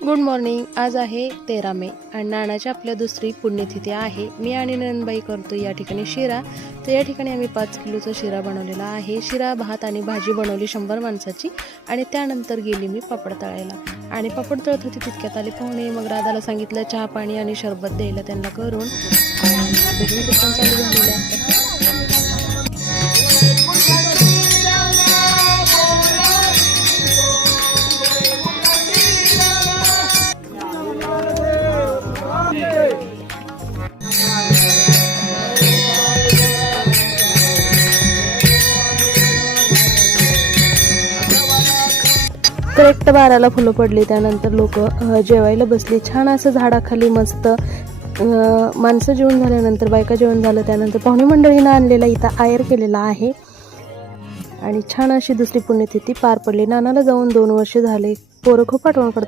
Good morning. आज आहे 13 मे आणि नानाची आपल्या दुसरी पुण्यतिथी आहे. मी आणि नंदबाई करतो या ठिकाणी शिरा. तर या ठिकाणी आम्ही 5 किलोचा शिरा बनवलेला आहे. शिरा, भात आणि भाजी बनवली 100 माणसाची आणि त्यानंतर गेली मी पापड तळायला आणि पापड तळत होती तितक्यात आले पाहुणे. मग राधाला सांगितलं चहा पाणी आणि सरबत द्यायला त्यांना करून. चालू झालेलं आहे. तर 1:12ला फुलं पडली. त्यानंतर लोक जेवायला बसली. छान असं झाडाखाली मस्त माणसं जेवण झाल्यानंतर बायका जेवण झालं. त्यानंतर पाहुणे मंडळीनं आणलेला इथं आयर केलेला आहे आणि छान अशी दुसरी पुण्यतिथी पार पडली. नानाला जाऊन 2 वर्ष झाले. पोरं खूप आठवण करतात.